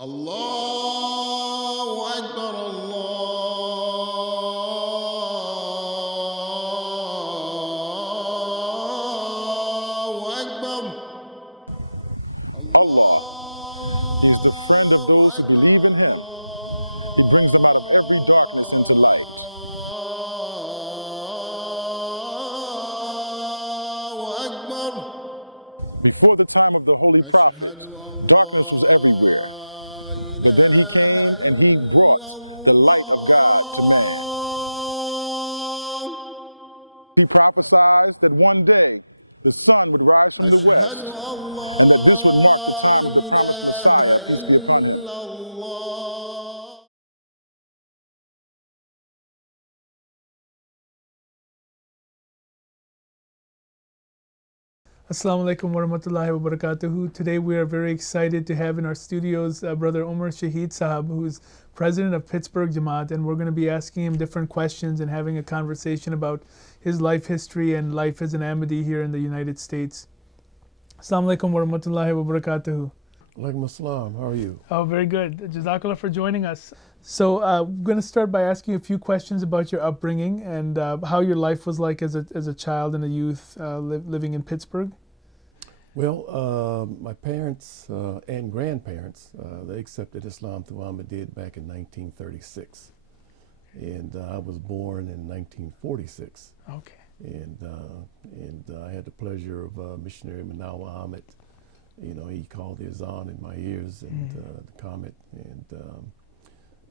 الله أكبر الله أكبر الله أكبر الله أكبر أشهد أن لا إله إلا الله أشهد أن لا إله إلا الله. Assalamu alaikum warahmatullahi wabarakatuh. Today we are very excited to have in our studios Brother Umer Shaheed Sahab, who is president of Pittsburgh Jamaat, and we're going to be asking him different questions and having a conversation about his life history and life as an Ahmadi here in the United States. Assalamu alaikum warahmatullahi wabarakatuh. Alaikum assalam. How are you? Oh, very good. Jazakallah for joining us. So I'm going to start by asking a few questions about your upbringing and how your life was like as a child and a youth living in Pittsburgh. Well, my parents and grandparents, they accepted Islam through Ahmadiyya back in 1936. And I was born in 1946. Okay. And I had the pleasure of missionary Manawa Ahmed. You know, he called the azan in my ears and the comment, and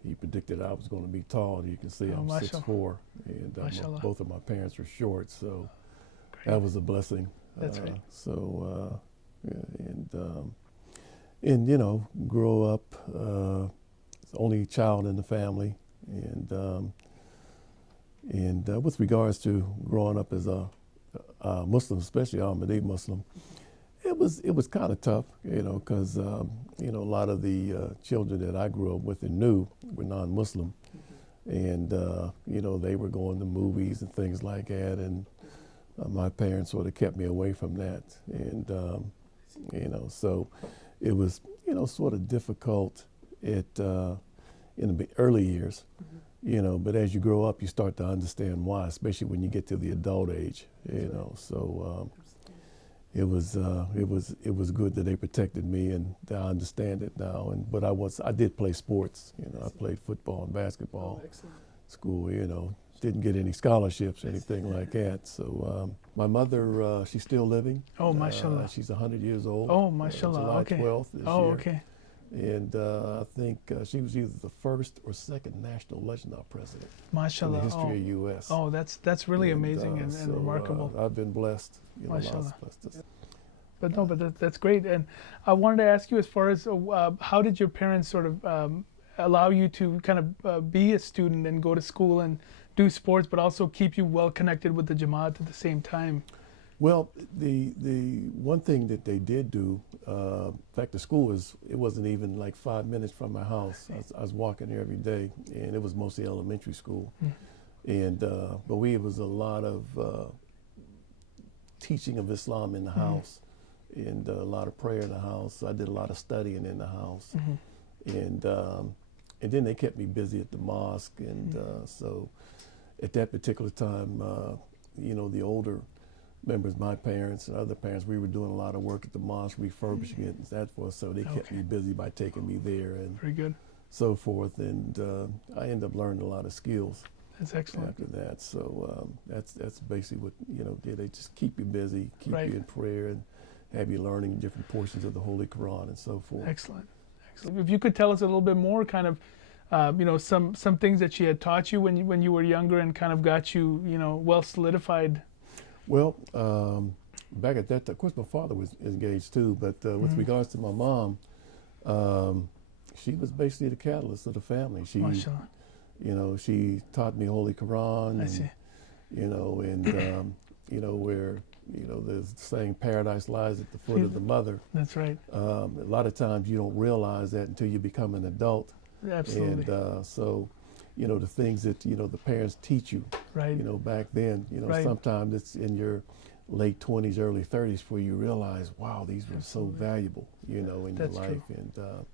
he predicted I was going to be tall. You can see I'm 6'4", and both of my parents were short, so that was a blessing. That's right. So, and you know, grow up, only child in the family, and with regards to growing up as a Muslim, especially Ahmadi Muslim, it was kind of tough, you know, because you know, a lot of the children that I grew up with and knew were non-Muslim, and you know, they were going to movies and things like that, and my parents sort of kept me away from that, and you know, so it was, you know, sort of difficult in the early years, you know, but as you grow up, you start to understand why, especially when you get to the adult age, you know, so. It was good that they protected me, and I understand it now. But I did play sports. You know, I played football and basketball. School. You know, didn't get any scholarships or anything like that. So my mother, she's still living. Oh, mashallah. She's 100 years old. Oh, mashallah. July Okay. 12th this year. Okay. And I think she was either the first or second national Legendar president Mashallah. in the history of U.S. Oh, that's really amazing and so, remarkable. I've been blessed. You know, Mashallah. blessed. But no, but that's great. And I wanted to ask you, as far as how did your parents sort of allow you to kind of be a student and go to school and do sports, but also keep you well connected with the Jamaat at the same time? Well, the one thing that they did do, in fact, the school it wasn't even like 5 minutes from my house. I was walking there every day, and it was mostly elementary school. And but it was a lot of teaching of Islam in the house, and a lot of prayer in the house. I did a lot of studying in the house, and then they kept me busy at the mosque, and so at that particular time, you know, the older members, my parents and other parents, we were doing a lot of work at the mosque, refurbishing it and that forth. So they kept me busy by taking me there and very good, so forth. And I ended up learning a lot of skills. That's excellent. After that, so that's basically what, you know, they just keep you busy, keep you in prayer, and have you learning different portions of the Holy Quran and so forth. Excellent, excellent. If you could tell us a little bit more, kind of, you know, some things that she had taught you when you were younger and kind of got you, you know, well solidified. Well, back at that time, of course, my father was engaged too, but with regards to my mom, she was basically the catalyst of the family. She, Mashallah. you know, she taught me Holy Quran. I see. You know, and you know, where, you know, there's the saying, paradise lies at the foot of the mother. That's right. A lot of times you don't realize that until you become an adult. Absolutely. And so, you know, the things that, you know, the parents teach you, right. you know, back then, you know, sometimes it's in your late 20s, early 30s before you realize, wow, these were so valuable, you know, in your life. And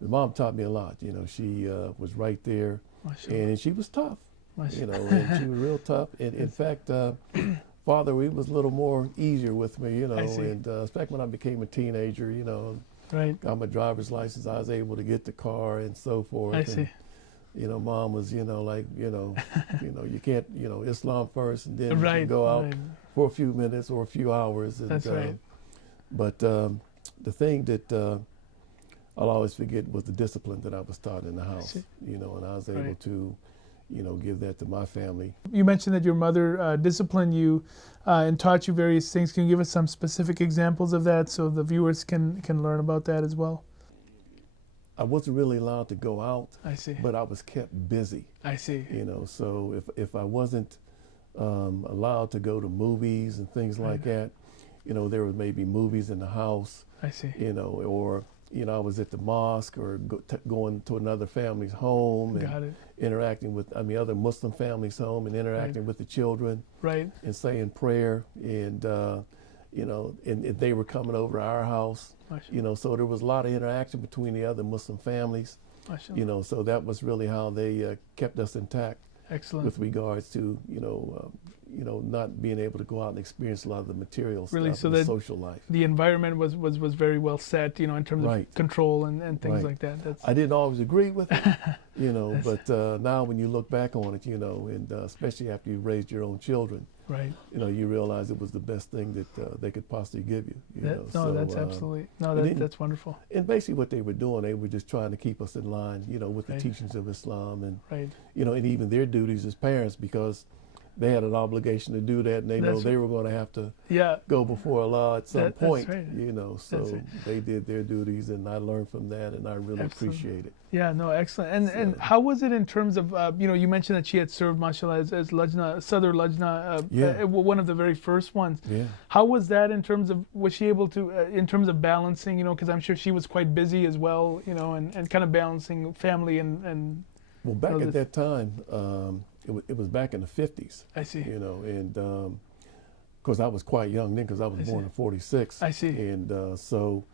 Mom taught me a lot. You know, she was right there, Mashallah. and she was tough. Mashallah. You know, and she was real tough. And in fact, Father, he was a little more easier with me. You know, I see. and in fact, when I became a teenager, you know, Right. got my driver's license, I was able to get the car and so forth. I And, see. you know, Mom was, you know, like, you know, you can't, you know, Islam first, and then you Right. can go out Right. for a few minutes or a few hours. And, That's right. But the thing that I'll always forget was the discipline that I was taught in the house. see. You know, and I was able Right. to, you know, give that to my family. You mentioned that your mother disciplined you and taught you various things. Can you give us some specific examples of that so the viewers can learn about that as well? I wasn't really allowed to go out, I see. but I was kept busy. I see. You know, so if I wasn't allowed to go to movies and things like that, you know, there was maybe movies in the house, I see. you know, or, you know, I was at the mosque or going to another family's home and Got it. interacting with, other Muslim families' home and interacting with the children Right. and saying prayer. And, you know, and they were coming over to our house, you know, so there was a lot of interaction between the other Muslim families, Mashallah. you know, so that was really how they kept us intact Excellent. with regards to, you know, not being able to go out and experience a lot of the material Really, stuff so in the that social life. The environment was very well set, you know, in terms Right. of control and things Right. like that. That's I didn't always agree with it, you know, but now when you look back on it, you know, and especially after you've raised your own children, right. you know, you realize it was the best thing that they could possibly give you. That's absolutely that's wonderful. And basically what they were doing, they were just trying to keep us in line, you know, with the Right. teachings of Islam and, Right. you know, and even their duties as parents, because they had an obligation to do that, and they know That's they were going to have to Yeah. go before Allah at some That's point, right. you know. So That's right. they did their duties, and I learned from that, and I really Absolutely. appreciate it. Yeah, no, excellent. And how was it in terms of, you know, you mentioned that she had served, mashallah, as Lajna, Sadr Lajna, Yeah. one of the very first ones. Yeah. How was that in terms of, was she able to, in terms of balancing, you know, because I'm sure she was quite busy as well, you know, and kind of balancing family and Well, back know, at that time, it was back in the 50s. I see. You know, and of course I was quite young then because I was born in 46. I see. And so,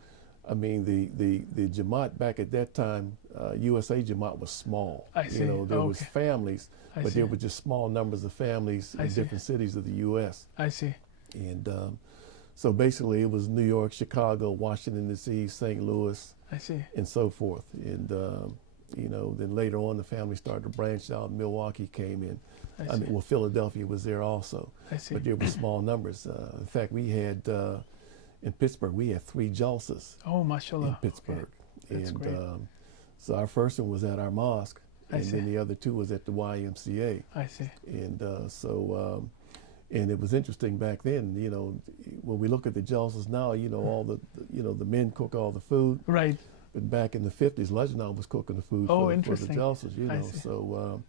I mean, the Jamaat back at that time, USA Jamaat was small. I see. You know, there was Okay. families, I but see. there were just small numbers of families I in see. different cities of the U.S. I see. And so basically it was New York, Chicago, Washington, D.C., St. Louis, I see. and so forth. And, you know, then later on the family started to branch out. Milwaukee came in. I see. Well, Philadelphia was there also. I see. But there were small numbers. In fact, we had, in Pittsburgh, we had 3 jalsas Oh, mashallah. in Pittsburgh. That's and great. So our first one was at our mosque, I and see. then the other 2 was at the YMCA. I see. And and it was interesting back then, you know, when we look at the jalsas now, you know, all the men cook all the food. Right. But back in the 50s, Lajna was cooking the food Oh, for the interesting. jalsas, you I know. see. So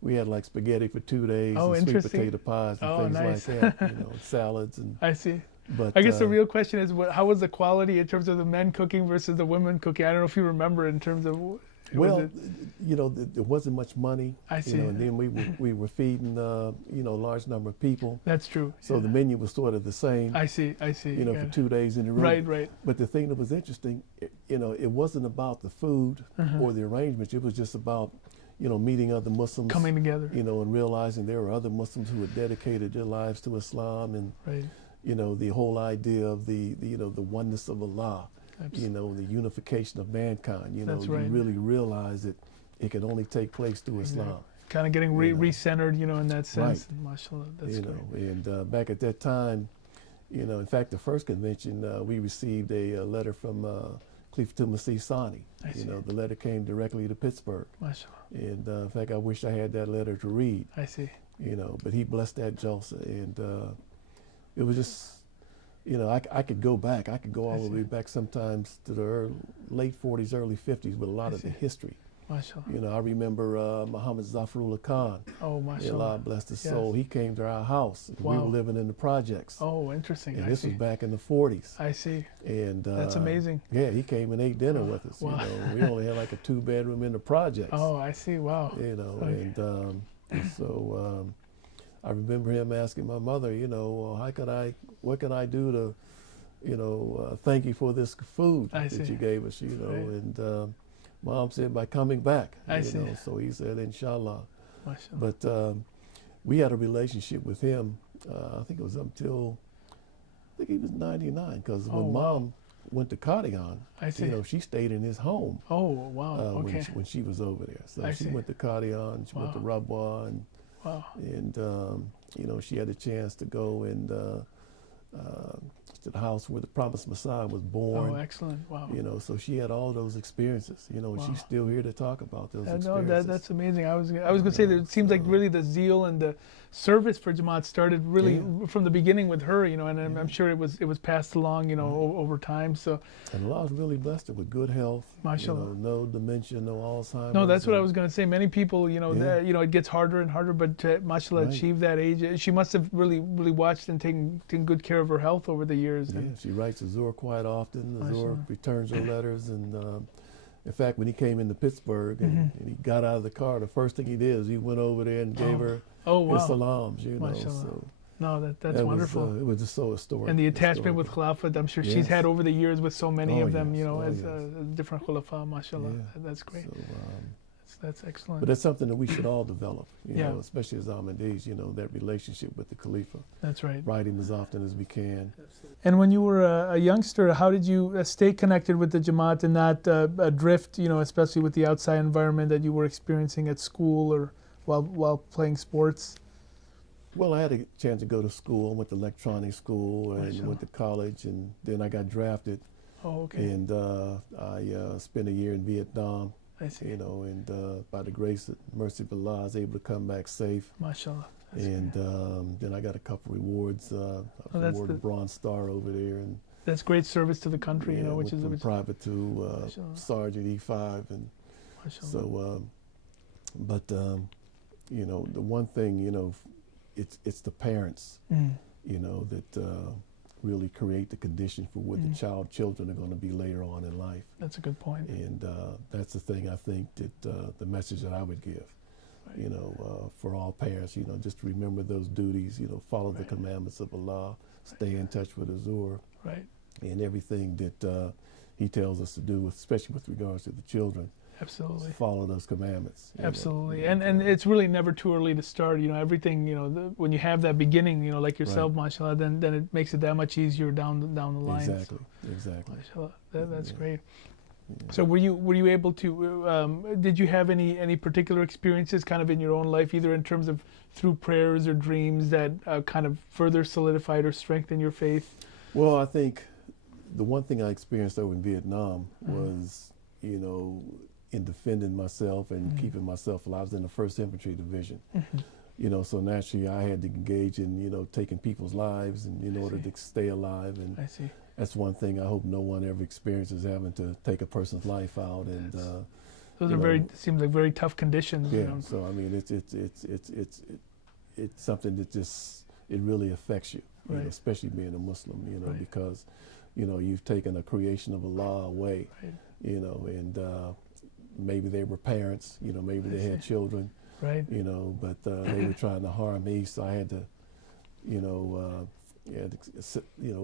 we had like spaghetti for 2 days, Oh, and sweet interesting. potato pies and Oh, things nice. like that, you know, salads and. I see. But I guess the real question is, how was the quality in terms of the men cooking versus the women cooking? I don't know if you remember in terms of. Well, you know, there wasn't much money. I see. You know, and then we were feeding you know, a large number of people. That's true. So yeah. the menu was sort of the same. I see. You know, yeah. for 2 days in a row. Right, right. But the thing that was interesting, you know, it wasn't about the food or the arrangements. It was just about, you know, meeting other Muslims. Coming together. You know, and realizing there were other Muslims who had dedicated their lives to Islam, and Right. you know, the whole idea of the you know, the oneness of Allah. Absolutely. You know, the unification of mankind. You know, That's you right. really realize that it can only take place through Islam. Kind of getting You know. re-centered, you know, in that sense. Right. Mashallah, that's You great. know, and back at that time, you know, in fact, the first convention, we received a letter from Khalifatul Masih Sani. I see. You know, the letter came directly to Pittsburgh. Mashallah. And in fact, I wish I had that letter to read. I see. You know, but he blessed that Jalsa, and it was just, you know, I could go back. I could go all the way back sometimes to the late 40s, early 50s with a lot of the history. Mashallah. You know, I remember Muhammad Zafrullah Khan. Oh, May mashallah. Allah bless his Yes. soul. He came to our house. We Wow. were living in the projects. Oh, interesting. And I this see. was back in the 40s. I see. And That's amazing. Yeah, he came and ate dinner with us. Wow. You know, we only had like a 2-bedroom in the projects. Oh, I see. Wow. You know, Okay. and so I remember him asking my mother, you know, well, what can I do to, you know, thank you for this food I that see. you gave us, you know, Right. and Mom said by coming back. I see. So he said, inshallah. MashaAllah. But we had a relationship with him. I think it was up until I think he was 99. Because Oh, when wow. Mom went to Qadian, I see. she stayed in his home Oh, wow. Okay. when she was over there. So I she see. went to Qadian, she went to Wow. Rabwa, and Wow. she had a chance to go and to the house where the promised Messiah was born. Oh, excellent. Wow. So she had all those experiences, and Wow. she's still here to talk about those No, experiences. that's amazing. I was going to say that it seems like really the zeal and the service for Jamaat started really from the beginning with her, and I'm sure it was passed along, over time. So, And Allah's really blessed her with good health. MashaAllah. No dementia, no Alzheimer's. No, that's what I was going to say. Many people, it gets harder and harder, but mashallah, Right. achieve that age. She must have really, really watched and taken good care of her health over the years. Yeah, And she writes Azur quite often. Azur MashaAllah. returns her letters, and in fact, when he came into Pittsburgh and he got out of the car, the first thing he did is he went over there and gave her oh, wow. his salams. MashaAllah. So No, that's that wonderful. it was just so historic. And the attachment with historical. Khilafat, I'm sure she's Yes. had over the years with so many Oh, of them, yes. Oh, as yes. different Khulafa, mashallah. Yeah. That's great. So, That's excellent. but that's something that we should all develop, Yeah. especially as Ahmadis, that relationship with the Khalifa, That's right. writing as often as we can. And when you were a youngster, how did you stay connected with the Jamaat and not drift, especially with the outside environment that you were experiencing at school or while playing sports? Well, I had a chance to go to school. I went to electronic school and Mashallah. went to college, and then I got drafted. Oh, okay. And I spent a year in Vietnam, I see. and by the grace and mercy of Allah, I was able to come back safe. MashaAllah. That's And then I got a couple rewards. I was that's awarded a the- Bronze Star over there, and That's great service to the country, yeah, which went is from private to Mashallah. Sergeant E5, and MashaAllah. so. But the one thing, it's the parents, Mm. that really create the condition for what the children are going to be later on in life. That's a good point. And that's the thing I think that the message that I would give, Right. for all parents, just remember those duties, follow the commandments of Allah, stay in touch with Azur, Right. and everything that he tells us to do, especially with regards to the children, Absolutely. follow those commandments. Absolutely. And it's really never too early to start. Everything, when you have that beginning, like yourself, mashallah, then it makes it that much easier down the line. Exactly, So, exactly. mashallah, that's Yeah. great. Yeah. So were you able to, did you have any particular experiences kind of in your own life, either in terms of through prayers or dreams that kind of further solidified or strengthened your faith? Well, I think the one thing I experienced over in Vietnam was, in defending myself and keeping myself alive. I was in the 1st Infantry Division. So naturally I had to engage in, taking people's lives and in order to stay alive. And I see. that's one thing I hope no one ever experiences, having to take a person's life out. And Those are seems like very tough conditions. yeah. So I mean, it's something that it really affects you, Right. especially being a Muslim, Right. because you've taken a creation of Allah away, Right. and maybe they were parents, maybe they had children, Right. but they were trying to harm me, so I had to,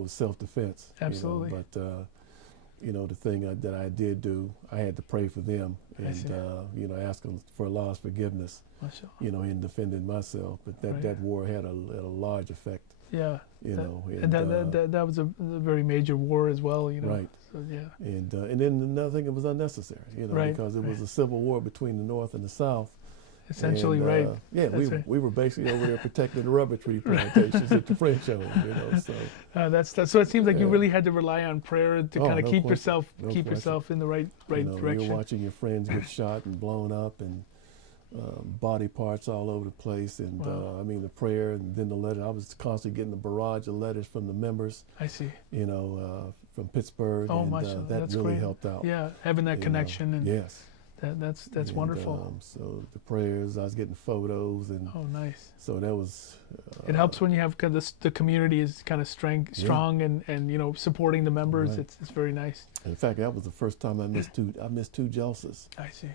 self-defense. Absolutely. But the thing that I did do, I had to pray for them I see. and ask them for Allah's forgiveness, Mashallah. in defending myself. But Right. that war had a large effect, Yeah. and that was a very major war as well, Right. So yeah. and then another thing, it was unnecessary, Right, because it was right. a civil war between the North and the South. Essentially, And, right. Yeah, That's right. we were basically over there protecting the rubber tree plantations that the French owned, So That's so. It seems like you Yeah. really had to rely on prayer to Oh, kind of no keep question. yourself No question. in the right direction. You're watching your friends get shot and blown up, and body parts all over the place, and Wow. I mean the prayer, and then the letter. I was constantly getting a barrage of letters from the members, I see. from Pittsburgh, Oh, and mashallah, that that's really great. helped out. Yeah, having that you know. connection and Yes. that's And, wonderful. So the prayers, I was getting photos, and Oh, nice. so that was. It helps when you have kind of the community is kind of strong and supporting the members. Right. It's very nice. In fact, that was the first time I missed two jalsas, I see.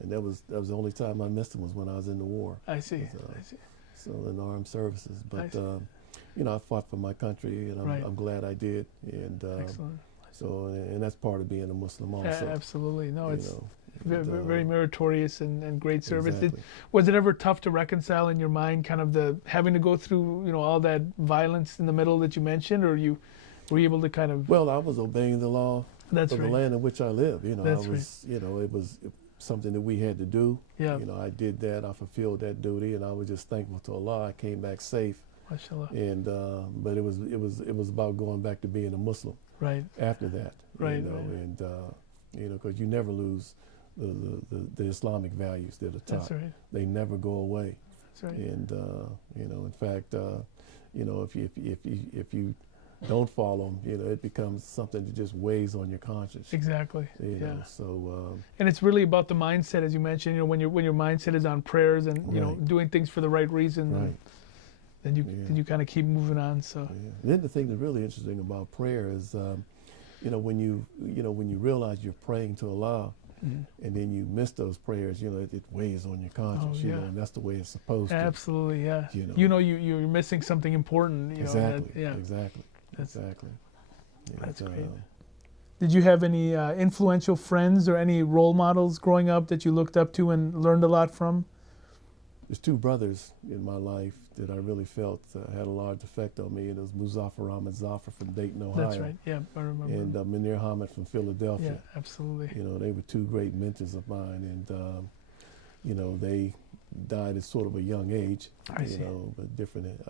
and that was the only time I missed them was when I was in the war. I see. So- I see. So in the armed services, but see. I fought for my country, and Right. I'm glad I did. And Excellent. So, and that's part of being a Muslim also. Absolutely. No, you it's know, very, and, very meritorious and great service. exactly. Was it ever tough to reconcile in your mind, kind of the having to go through, all that violence in the middle that you mentioned, or were you able to kind of? Well, I was obeying the law That's of right. the land in which I live. I That's was, it was something that we had to do. Yeah. I did that. I fulfilled that duty, and I was just thankful to Allah. I came back safe. Mashallah. And but it was about going back to being a Muslim. Right. After that. Right. And because you never lose the Islamic values that are taught. That's right. They never go away. That's right. And in fact, if you don't follow them, it becomes something that just weighs on your conscience. Exactly. Yeah. So. And it's really about the mindset, as you mentioned. When your mindset is on prayers and Right. doing things for the right reason, Right. then you kind of keep moving on. So. Yeah. Then the thing that's really interesting about prayer is, when you realize you're praying to Allah, and then you miss those prayers, it weighs on your conscience, Oh, yeah. and that's the way it's supposed to. Absolutely, yeah. You're missing something important. Exactly. Yeah. Exactly. That's great. Did you have any influential friends or any role models growing up that you looked up to and learned a lot from? There's two brothers in my life that I really felt had a large effect on me, and it was Muzaffar Ahmed Zafar from Dayton, Ohio. That's right. Yeah, I remember. And Munir Hamid from Philadelphia. Yeah, absolutely. They were two great mentors of mine, and they died at sort of a young age. I see. But different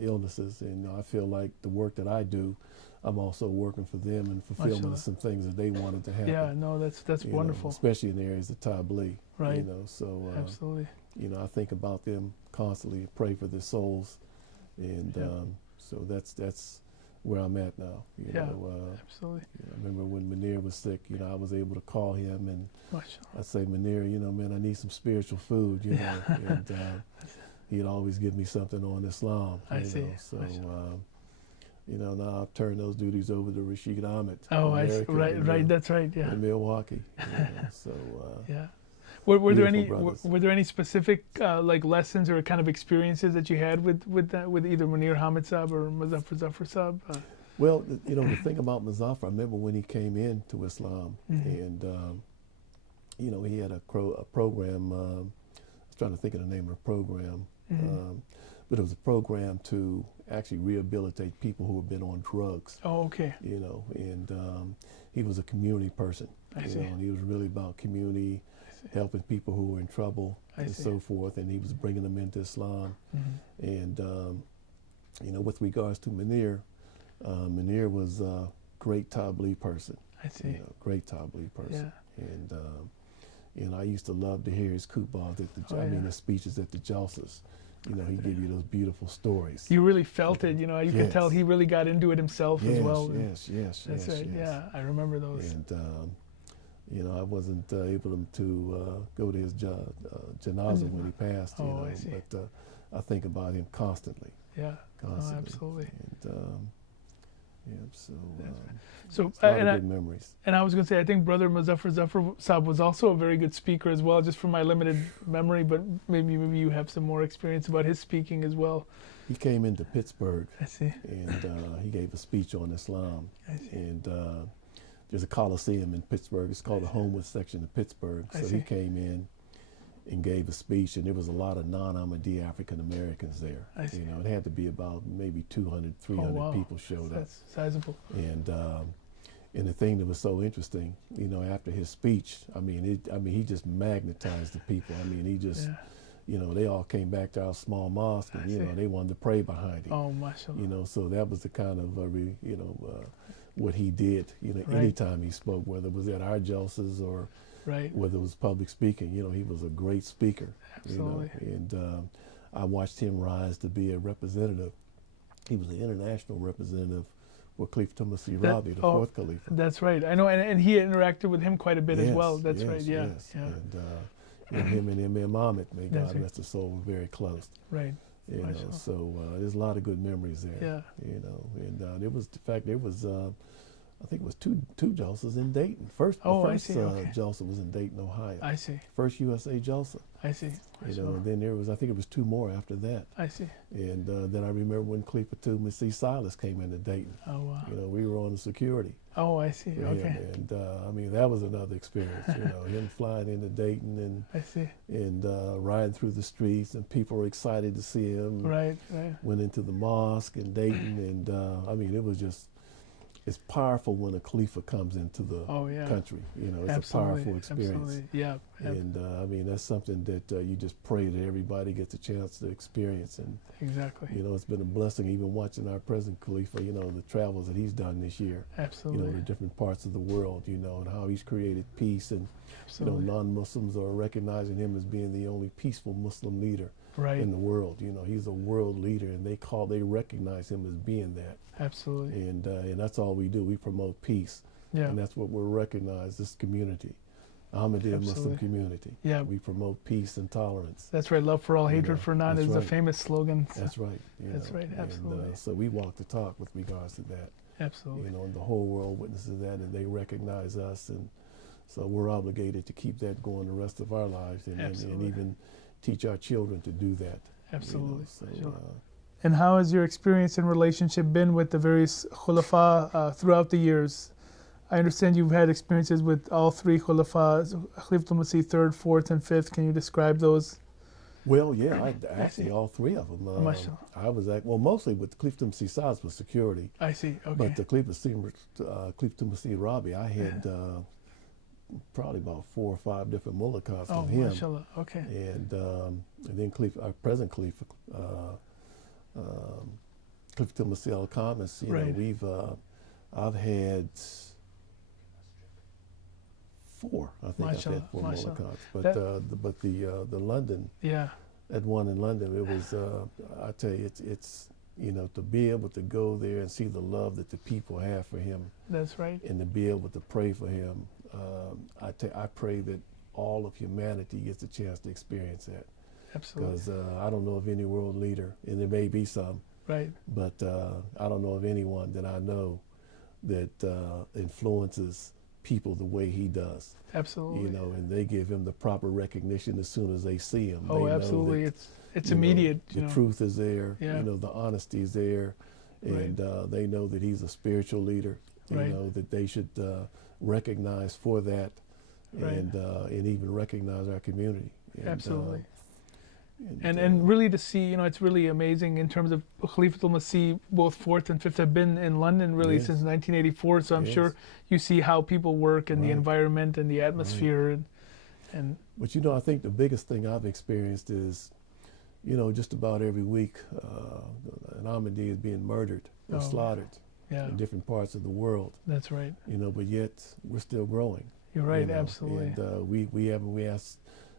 illnesses, and I feel like the work that I do, I'm also working for them and fulfilling Mashallah. some things that they wanted to happen. Yeah, no, that's wonderful. Especially in the areas of Tabligh. Right. So Absolutely. I think about them constantly, pray for their souls, and so that's where I'm at now. Absolutely. I remember when Munir was sick, I was able to call him and Mashallah. I'd say, Munir, man, I need some spiritual food, and he'd always give me something on Islam. I see. So, now I've turned those duties over to Rashid Ahmed. Oh, I see. Right, that's right, yeah. In Milwaukee. So, yeah. Were there beautiful any specific like lessons or kind of experiences that you had with either Munir Hamid Saab or Muzaffar Zafar Saab? Well, the thing about Muzaffar, I remember when he came into Islam, and he had a program. I was trying to think of the name of the program, but it was a program to actually rehabilitate people who have been on drugs. Oh, okay. And he was a community person. I see. And he was really about community, helping people who were in trouble and so forth, and he was bringing them into Islam. And with regards to Munir, Munir was a great Tabligh person. I see. Great Tabligh person. Yeah. And I used to love to hear his khutbahs his speeches at the Jalsas. He'd give you those beautiful stories. You really felt it, you could tell he really got into it himself as well. Yes. That's right. Yes. Yeah, I remember those. And I wasn't able to go to his janazah when he passed. I see. But I think about him constantly. Yeah. Constantly. Oh, absolutely. And so a lot of good memories. And I was going to say, I think Brother Muzaffar Zafar Saab was also a very good speaker as well, just from my limited memory. But maybe you have some more experience about his speaking as well. He came into Pittsburgh. I see. And he gave a speech on Islam. I see. And there's a coliseum in Pittsburgh. It's called the Homewood section of Pittsburgh. So he came in and gave a speech, and there was a lot of non-Ahmadi African Americans there. I see. It had to be about maybe 200, 300 people showed up. That's sizable. And the thing that was so interesting, after his speech, he just magnetized the people. He just, they all came back to our small mosque, and they wanted to pray behind him. Oh, mashallah. So that was the kind of, what he did. Anytime he spoke, whether it was at our jalsas or whether it was public speaking, he was a great speaker. Absolutely. And I watched him rise to be a representative. He was an international representative with Khalifa Masih Rabi, the fourth Khalifa. That's right. I know, and he interacted with him quite a bit as well. That's right. Yeah. Yes. And him and Imam Ahmed, may God rest his soul, were very close. Right. So there's a lot of good memories there. Yeah. And it was, in fact, there was I think it was two Jalsas in Dayton. The Oh, I first see, okay. Jalsa was in Dayton, Ohio. I see. First USA Jalsa. I see. You know, and then there was, I think it was two more after that. I see. And then I remember when Cleopa C. Silas came into Dayton. Oh, wow. You know, we were on the security. Oh, I see. for Okay. him. And I mean, that was another experience. You know, him flying into Dayton I see. and riding through the streets, and people were excited to see him. Right, right. Went into the mosque in Dayton, and I mean, it was just, it's powerful when a Khalifa comes into the Oh, yeah. country. You know, it's Absolutely. a powerful experience. Absolutely. Yeah. And I mean, that's something that you just pray that everybody gets a chance to experience. And Exactly. you know, it's been a blessing even watching our present Khalifa, you know, the travels that he's done this year. Absolutely. You know, the different parts of the world, you know, and how he's created peace. And, Absolutely. you know, non-Muslims are recognizing him as being the only peaceful Muslim leader Right. in the world. You know, he's a world leader, and they recognize him as being that. Absolutely. And that's all we do. We promote peace. Yeah. And that's what we're recognized, this community, Ahmadiyya Muslim Absolutely. community. Yeah. We promote peace and tolerance. That's right. Love for all, You hatred know, for none that's is a right. famous slogan. So- That's right. You That's know, right, absolutely. And so we walk the talk with regards to that. Absolutely. You know, and the whole world witnesses that, and they recognize us, and so we're obligated to keep that going the rest of our lives, and Absolutely. even teach our children to do that. Absolutely. You know, so, Sure. And how has your experience and relationship been with the various khulafa throughout the years? I understand you've had experiences with all three khulafas, Khalifatul Masih, 3rd, 4th, and 5th. Can you describe those? well, yeah, actually all three of them. Mashallah. I was mostly with Khalifatul Masih Saad was security, I see. Okay. but the Khalifatul Masih Rabi, I had probably about 4 or 5 different mullahs Oh, from him. mashallah. Okay. And then our present Khalifa, Khalifatul Masih al-Khamis, you Right. know, I've had 4. I think I've Mashallah, had 4 mashallah. mullahs. But That- the London, Yeah. that one in London, it was I tell you, it's you know, to be able to go there and see the love that the people have for him, That's right. and to be able to pray for him. I pray that all of humanity gets a chance to experience that, Absolutely. because I don't know of any world leader, and there may be some, Right. but I don't know of anyone that I know that influences people the way he does. Absolutely. You know, and they give him the proper recognition as soon as they see him. Oh, They know absolutely. that, It's you know, immediate. the truth is there. Yeah. You know, the honesty is there, and they know that he's a spiritual leader. You Right. know that they should recognize for that, Right. and even recognize our community. And, Absolutely. and, And really to see, it's really amazing in terms of Khalifatul Masih, both 4th and 5th have been in London really Yes. since 1984. So I'm Yes. sure you see how people work and the Right. environment and the atmosphere. And But you know, I think the biggest thing I've experienced is, you know, just about every week, an Ahmadi is being murdered or Oh, slaughtered yeah, in different parts of the world. that's right. You know, but yet we're still growing. You're right, you know, absolutely. And we asked,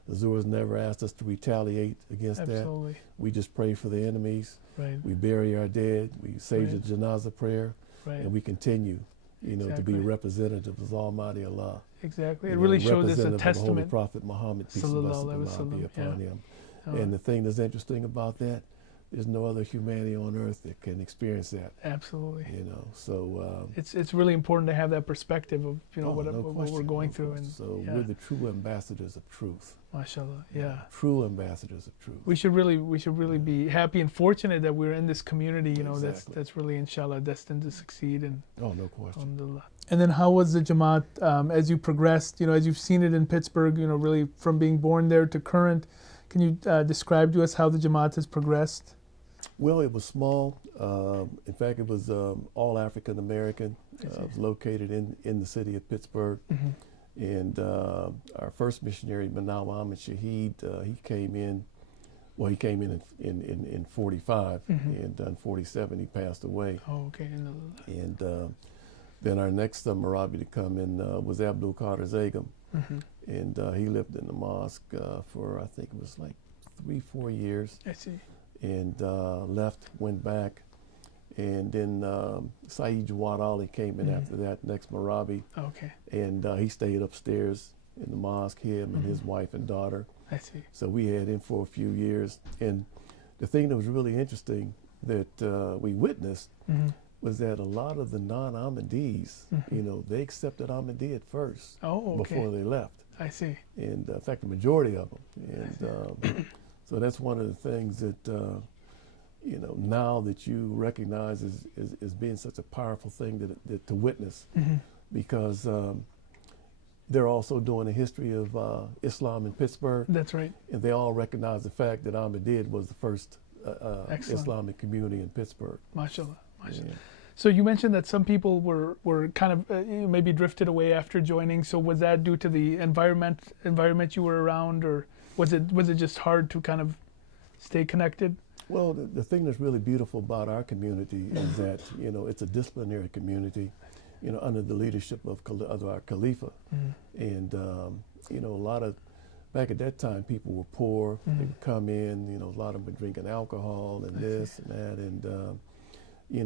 Azur's never asked us to retaliate against Absolutely. that. We just pray for the enemies. Right, We bury our dead. We say Right. the janazah prayer, right. and we continue, you know, to be Exactly. representatives of Almighty Allah. Exactly. You It know, really shows it's a representative of the testament. Holy Prophet Muhammad, peace and Sallallahu blessings alaihi of Allah be wasallam, upon him. Oh, And the thing that's interesting about that, there's no other humanity on earth that can experience that. absolutely. You know, so It's really important to have that perspective of no what we're question, going no through. question. And So yeah, we're the true ambassadors of truth. mashallah, yeah. True ambassadors of truth. We should really be happy and fortunate that we're in this community. Exactly. That's really inshallah destined to succeed. And Oh, no question. alhamdulillah. And then how was the Jamaat as you progressed? As you've seen it in Pittsburgh. Really from being born there to current. Can you describe to us how the Jamaat has progressed? Well, it was small. In fact, it was all African American. It was located in the city of Pittsburgh. Mm-hmm. And our first missionary, Manaw Ahmed Shaheed, he came in. Well, he came in 45, and in 47 he passed away. Oh, okay. And then our next Marabi to come in was Abdul Qadir Zagam, and he lived in the mosque for I think it was like 3-4 years. I see. And left, went back, and then Saeed Jawad Ali came in after that, next Marabi, Okay. and he stayed upstairs in the mosque, him and his wife and daughter. I see. So we had him for a few years, and the thing that was really interesting that we witnessed was that a lot of the non-Ahmadis, they accepted Ahmadi at first Oh, okay. before they left. I see. And in fact, the majority of them. And so that's one of the things that, now that you recognize as being such a powerful thing that to witness, because they're also doing a history of Islam in Pittsburgh. That's right. And they all recognize the fact that Ahmadiyya was the first Excellent. Islamic community in Pittsburgh. MashaAllah. MashaAllah. Yeah. So you mentioned that some people were kind of maybe drifted away after joining. So was that due to the environment you were around, or was it just hard to kind of stay connected? Well, the thing that's really beautiful about our community is that it's a disciplinary community, under the leadership of our Khalifa, and a lot of back at that time people were poor. They would come in, a lot of them were drinking alcohol and this and that, and they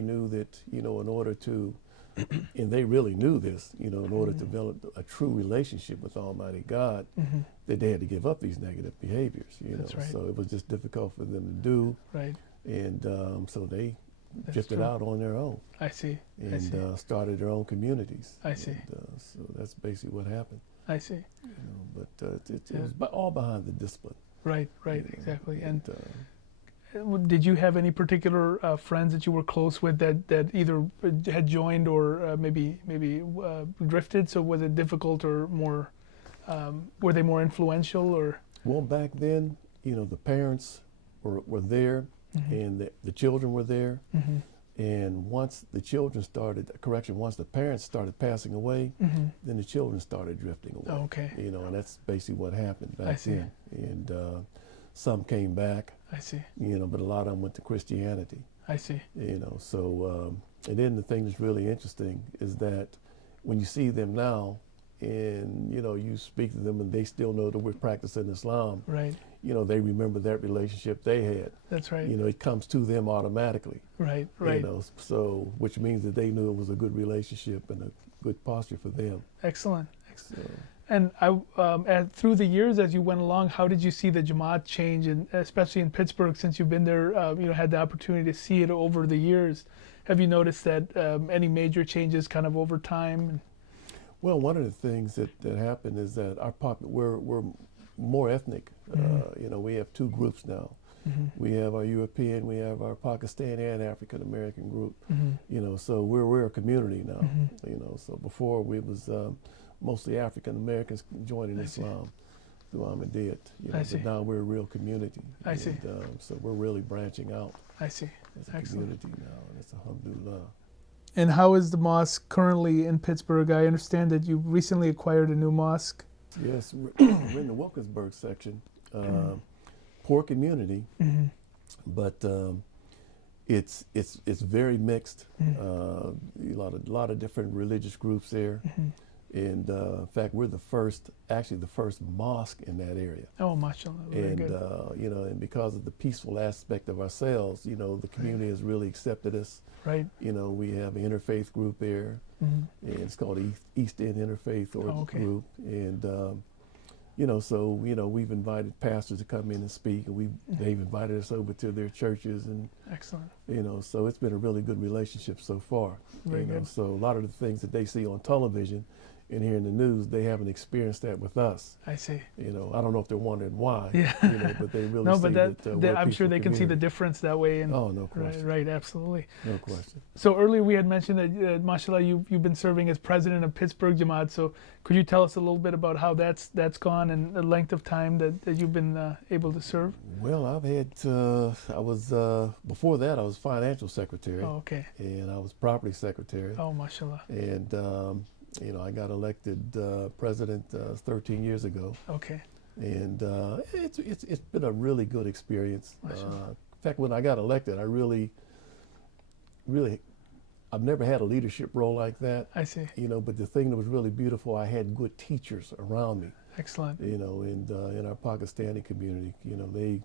knew that, in order to, and they really knew this, in order to develop a true relationship with Almighty God, that they had to give up these negative behaviors, That's right. So it was just difficult for them to do. Right. And so they That's drifted true. out on their own I see. I see. and started their own communities. I see. And, so that's basically what happened. I see. But it was all behind the discipline. Right. Right. Exactly. And And did you have any particular friends that you were close with that either had joined or maybe drifted? So was it difficult or more? Were they more influential or? well, back then, the parents were there, and the children were there. And once the children once the parents started passing away, then the children started drifting away. Oh, okay. And that's basically what happened I back see. then. And some came back, I see. but a lot of them went to Christianity. I see. So and then the thing that's really interesting is that when you see them now, and you speak to them and they still know that we're practicing Islam, Right. they remember that relationship they had. That's right. It comes to them automatically. Right. Right. So which means that they knew it was a good relationship and a good posture for them. Excellent. So, And through the years as you went along, how did you see the Jamaat change, and especially in Pittsburgh, since you've been there, had the opportunity to see it over the years? Have you noticed that any major changes kind of over time? well, one of the things that happened is that we're more ethnic. We have two groups now. We have our European, we have our Pakistani and African American group. So we're a community now. So before we was mostly African Americans joining Islam through Ahmadiyyat. I see. But now we're a real community. I see. So we're really branching out I see. as a Excellent. community now, and it's alhamdulillah. And how is the mosque currently in Pittsburgh? I understand that you recently acquired a new mosque. Yes, we're in the Wilkinsburg section. Poor community, but it's very mixed. A lot of different religious groups there, and in fact, we're the first mosque in that area. Oh, mashallah. Very And good. and because of the peaceful aspect of ourselves, the community has really accepted us. Right. We have an interfaith group there, and it's called East End Interfaith okay. Group, and so we've invited pastors to come in and speak, and they've invited us over to their churches, and Excellent. so it's been a really good relationship so far. Very good. So a lot of the things that they see on television and here in the news, they haven't experienced that with us. I see. I don't know if they're wondering why. Yeah. But they really No, see but we're a I'm sure peaceful they can see the community. difference that way. And Oh, no question. Right, absolutely. No question. So earlier we had mentioned that, mashallah, you've been serving as president of Pittsburgh Jamaat. So could you tell us a little bit about how that's gone and the length of time that you've been able to serve? Well, I've had, before that I was financial secretary. Oh, okay. And I was property secretary. Oh, mashallah. And, I got elected president 13 years ago. Okay. And it's been a really good experience. Mashallah. In fact, when I got elected, I really, I've never had a leadership role like that. I see. But the thing that was really beautiful, I had good teachers around me. Excellent. And in our Pakistani community, they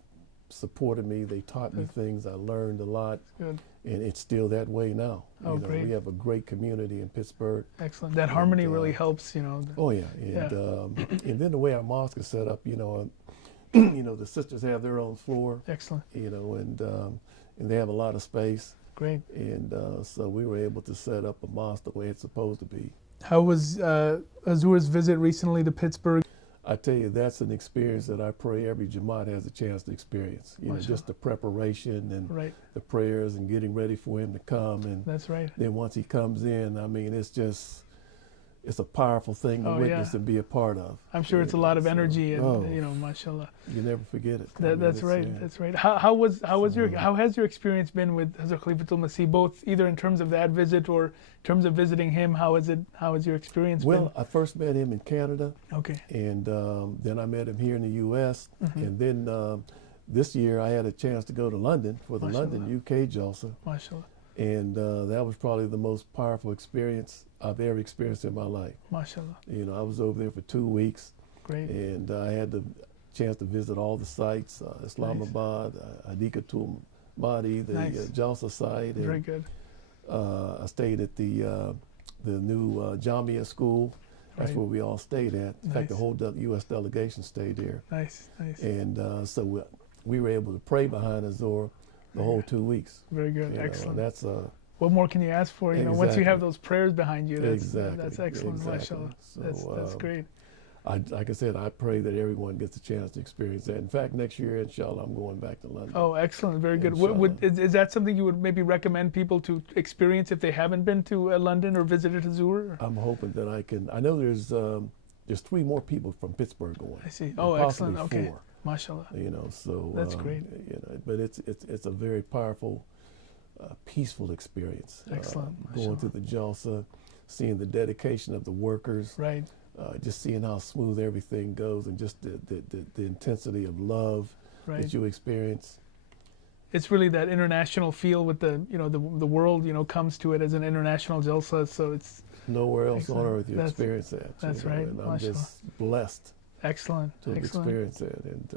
supported me. They taught me things. I learned a lot. Good. And it's still that way now. Oh, great. We have a great community in Pittsburgh. Excellent. That harmony really helps, Oh yeah, and Yeah. And then the way our mosque is set up, the sisters have their own floor, Excellent. and they have a lot of space. Great. And so we were able to set up a mosque the way it's supposed to be. How was Azur's visit recently to Pittsburgh? I tell you, that's an experience that I pray every Jamaat has a chance to experience. You know, just the preparation and Right. the prayers and getting ready for him to come. And That's right. then once he comes in, I mean, it's a powerful thing to witness and be a part of. I'm sure it's a lot of energy, and oh, mashallah. You never forget it. That's right. Yeah. That's right. How has your experience been with Hazrat Khalifatul Masih, both either in terms of that visit or in terms of visiting him? How has your experience been? Well, I first met him in Canada. Okay. And then I met him here in the U.S. And then this year I had a chance to go to London for the London UK Jalsa. MashaAllah. And that was probably the most powerful experience I've ever experienced in my life. MashaAllah. You know, I was over there for 2 weeks. Great. And I had the chance to visit all the sites, Islamabad, Hadikatul Mahdi, the Jalsa site. And, very good. I stayed at the new Jamia school. That's where we all stayed at. In fact, the whole U.S. delegation stayed there. Nice. And so we were able to pray behind Azor the whole 2 weeks. Very good. Excellent. That's what more can you ask for? You know, once you have those prayers behind you, that's excellent. MashaAllah. So, that's great. Like I said, I pray that everyone gets a chance to experience that. In fact, next year, inshallah, I'm going back to London. Oh, excellent. Very good. Is that something you would maybe recommend people to experience if they haven't been to London or visited Hazur? I'm hoping that I can. I know there's 3 more people from Pittsburgh going. I see. Oh, excellent. Okay. 4. MashaAllah. You know, so that's great. You know, but it's a very powerful, peaceful experience. Excellent. Going to the Jalsa, seeing the dedication of the workers. Right. Just seeing how smooth everything goes, and just the intensity of love that you experience. It's really that international feel with the world comes to it as an international jalsa, so it's nowhere else on earth you experience that. That's right. And I'm just blessed. Excellent. To experience it, and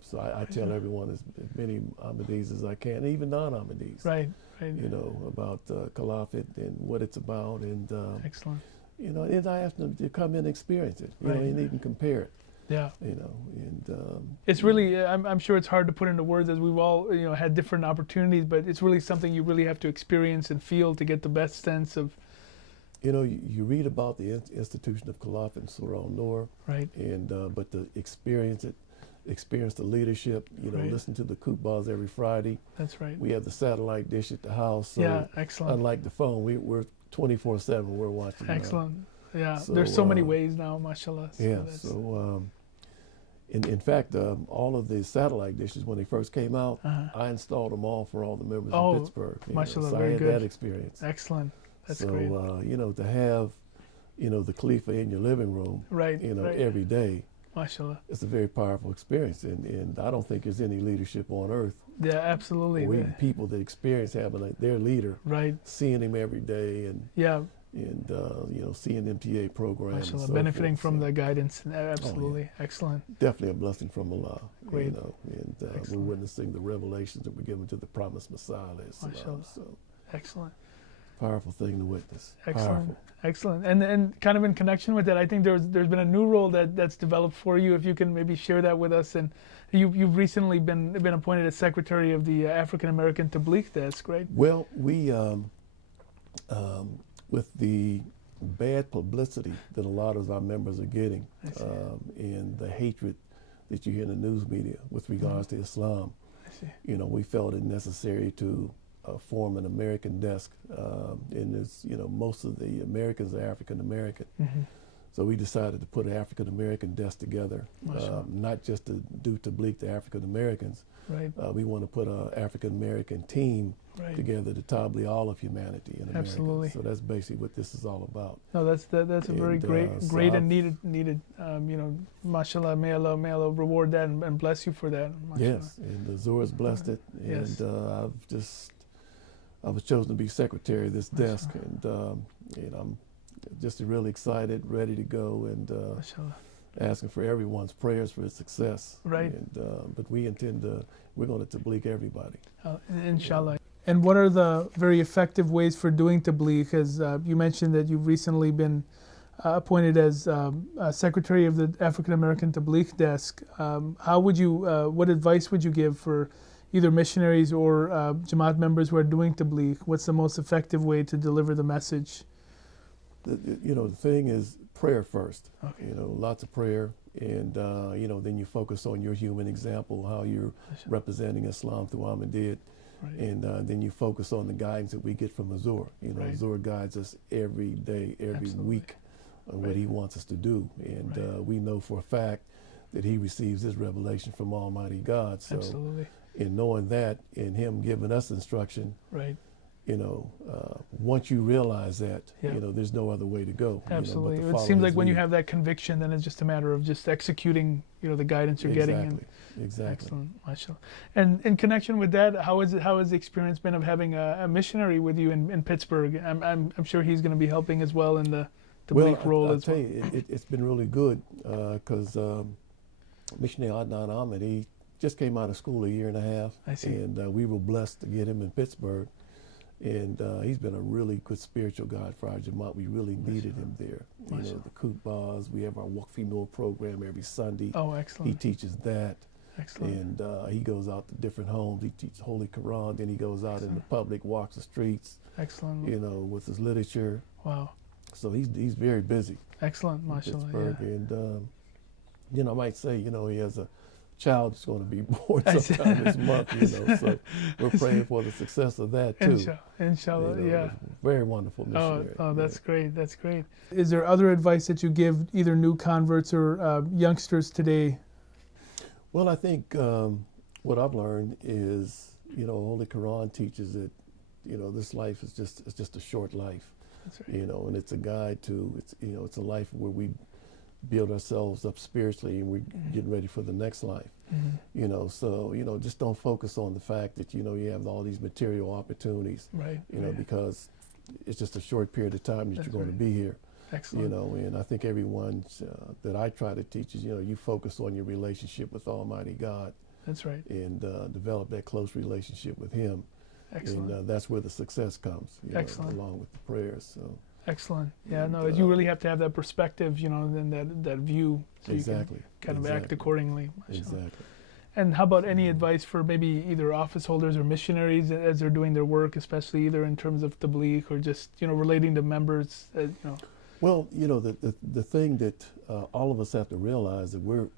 so I tell everyone as many Ahmadis as I can, even non-Ahmadis. Right. You know about Caliphate and what it's about, and excellent. You know, and I ask them to come in and experience it. You know, and even compare it. Yeah. You know, and it's really, I'm sure it's hard to put into words, as we've all had different opportunities, but it's really something you really have to experience and feel to get the best sense of. You know, you read about the institution of Khalaf in Surah Al-Nur, right? And but to experience it, experience the leadership. You know, listen to the Kutbahs every Friday. That's right. We have the satellite dish at the house. So yeah, excellent. Unlike the phone, we're 24/7. We're watching. Excellent. Yeah, so, there's so many ways now, mashallah. So yeah. So in fact, all of the satellite dishes when they first came out, I installed them all for all the members of Pittsburgh. Mashallah, so very I had good. that experience. Excellent. That's so, great. You know, to have, you know, the Khalifa in your living room, you know, every day, mashallah, it's a very powerful experience, and I don't think there's any leadership on earth. Yeah, absolutely. Or even people that experience having their leader, seeing him every day, and and you know, seeing MTA programs, mashallah, so benefiting from the guidance. Absolutely, excellent. Definitely a blessing from Allah. Great. You know, and we're witnessing the revelations that were given to the promised Messiah. Mashallah. So excellent. Powerful thing to witness. Excellent. Powerful. Excellent. And kind of in connection with that, I think there's been a new role that's developed for you. If you can maybe share that with us. And you've recently been appointed as secretary of the African American Tabligh Desk, right? Well, we with the bad publicity that a lot of our members are getting, and the hatred that you hear in the news media with regards to Islam, you know, we felt it necessary to form an American desk, and it's, you know, most of the Americans are African American. So we decided to put an African American desk together, not just to do Tabligh to African Americans. We want to put an African American team together to Tabligh all of humanity in America. Absolutely. So that's basically what this is all about. No, that's a very great and needed. You know, mashallah, may Allah reward that and bless you for that. Mashallah. Yes, and the Zora's blessed it, and I was chosen to be secretary of this desk, and you know, I'm just really excited, ready to go, and asking for everyone's prayers for its success. And but we're going to Tabligh everybody. Inshallah. And what are the very effective ways for doing Tabligh? As you mentioned that you've recently been appointed as secretary of the African American Tabligh Desk. How would you? What advice would you give for, either missionaries or Jamaat members who are doing tabligh? What's the most effective way to deliver the message? The thing is prayer first. Okay. Lots of prayer, and then you focus on your human example, how you're representing Islam through Ahmadiyya. Right. And then you focus on the guidance that we get from Azur. Right. Azur guides us every day, every week on what he wants us to do. And we know for a fact that he receives his revelation from Almighty God. So in knowing that and him giving us instruction, once you realize that, there's no other way to go. Absolutely. It seems like when you have that conviction, then it's just a matter of just executing, the guidance you're getting. And Exactly. Excellent, mashallah. And in connection with that, how has the experience been of having a missionary with you in Pittsburgh? I'm sure he's going to be helping as well in the tabligh role as well. I'll tell you, it's been really good because missionary Adnan Ahmed, he just came out of school a year and a half. I see. And we were blessed to get him in Pittsburgh. And he's been a really good spiritual guide for our Jamaat. We really needed him there. The Kutbahs, we have our Waqfi Noor program every Sunday. Oh, excellent. He teaches that. Excellent. And he goes out to different homes. He teaches Holy Quran. Then he goes out in the public, walks the streets. Excellent. With his literature. Wow. So he's very busy. Excellent, mashallah. Pittsburgh. And I might say, he has a child that's going to be born sometime this month. So we're praying for the success of that too. Inshallah. Very wonderful missionary. Oh, that's great. That's great. Is there other advice that you give either new converts or youngsters today? Well, I think what I've learned is, Holy Quran teaches that, this life is just a short life. That's right. And it's a guide to, it's a life where we build ourselves up spiritually and we're getting ready for the next life. So, just don't focus on the fact that, you have all these material opportunities, because it's just a short period of time that you're going to be here. Excellent. And I think everyone that I try to teach is, you focus on your relationship with Almighty God. That's right. And develop that close relationship with Him. Excellent. And that's where the success comes, Excellent. Along with the prayers. So. Excellent. Yeah, you really have to have that perspective, and that view, so you can kind of act accordingly. Exactly. And how about any advice for maybe either office holders or missionaries as they're doing their work, especially either in terms of tabligh or just relating to members? Well, the thing that all of us have to realize that we're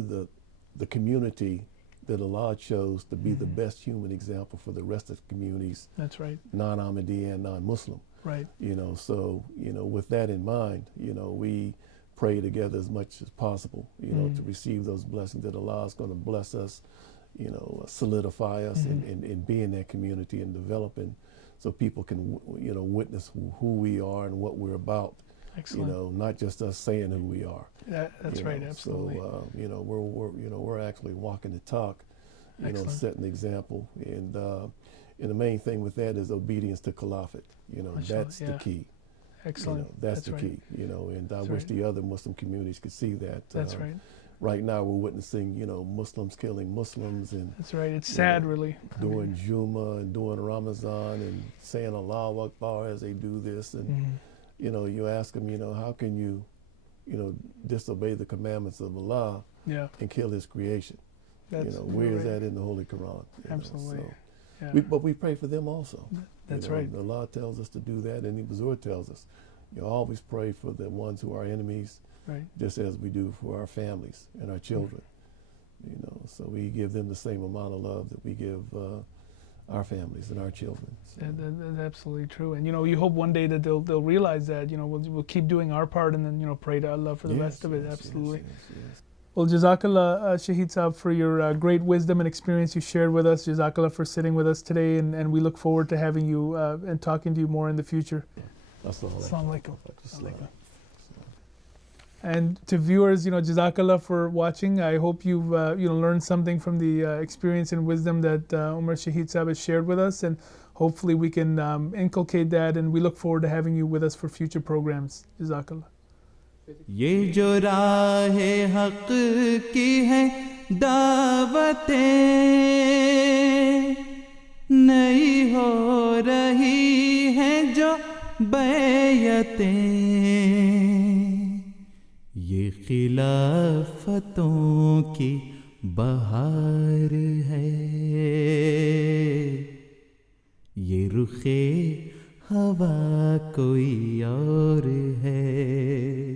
the community that Allah chose to be the best human example for the rest of the communities. That's right. Non-Ahmadiyya and non-Muslim. Right. So with that in mind, we pray together as much as possible, to receive those blessings that Allah is going to bless us, solidify us and be in that community and developing, so people can witness who we are and what we're about. Excellent. Not just us saying who we are. That's right, absolutely. So we're actually walking the talk, setting the example, and the main thing with that is obedience to Khilafat. That's the key. Excellent. That's the key. And I wish the other Muslim communities could see that. That's right. Right now we're witnessing, Muslims killing Muslims, and that's right. It's sad, really. Doing Juma and doing Ramadan and saying Allahu Akbar as they do this, and you ask them, how can you, disobey the commandments of Allah and kill His creation? Where is that in the Holy Quran? Absolutely. But we pray for them also. That's right. Allah tells us to do that, and Ibn Zur tells us, always pray for the ones who are enemies, just as we do for our families and our children. So we give them the same amount of love that we give our families and our children. So. That's absolutely true. And you hope one day that they'll realize that. We'll keep doing our part, and then pray to Allah for the rest of it. Absolutely. Yes. Well, Jazakallah, Shaheed Sahab, for your great wisdom and experience you shared with us. Jazakallah for sitting with us today, and we look forward to having you and talking to you more in the future. Assalamu alaikum. And to viewers, Jazakallah for watching. I hope you've learned something from the experience and wisdom that Umer Shaheed Sahab has shared with us, and hopefully we can inculcate that, and we look forward to having you with us for future programs. Jazakallah. ये जो राहे हक की है दावतें नई हो रही हैं जो बैयतें ये खिलाफतों की बहार है, ये रुखे हवा कोई और है।